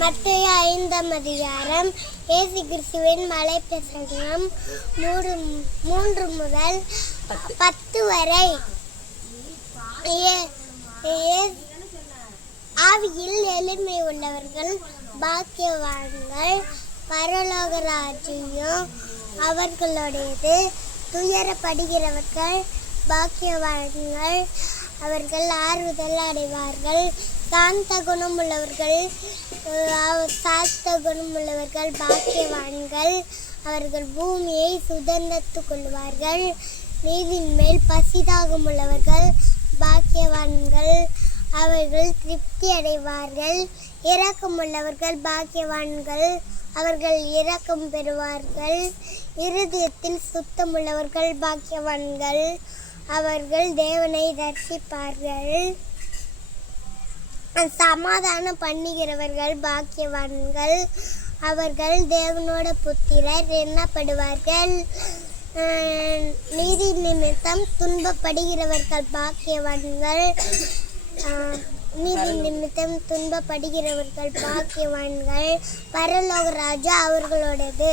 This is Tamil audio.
மத்தேயு 5ஆம் அதிகாரம் இயேசு கிறிஸ்துவின் மலைப்பிரசங்கம் 3 முதல் 10 வரை. ஆவியில் எளிமை உள்ளவர்கள் பாக்கியவான்கள், பரலோக ராஜ்யம் அவர்களுடையது. துயரப்படுகிறவர்கள் பாக்கியவான்கள், அவர்கள் ஆறுதல் அடைவார்கள். சாந்த குணமுள்ளவர்கள் பாக்கியவான்கள், அவர்கள் பூமியை சுதந்திரத்துக் கொள்வார்கள். நீதியின் மேல் பசிதாகம் உள்ளவர்கள் பாக்கியவான்கள், அவர்கள் திருப்தி அடைவார்கள். இரக்கமுள்ளவர்கள் பாக்கியவான்கள், அவர்கள் இரக்கம் பெறுவார்கள். இருதயத்தில் சுத்தமுள்ளவர்கள் பாக்கியவான்கள், அவர்கள் தேவனை தரிசிப்பார்கள். சமாதானம் பண்ணுகிறவர்கள் பாக்கியவான்கள், அவர்கள் தேவனோட புத்திரர் எண்ணப்படுவார்கள். நீதி நிமித்தம் துன்பப்படுகிறவர்கள் பாக்கியவான்கள், பரலோக ராஜா அவர்களோடது.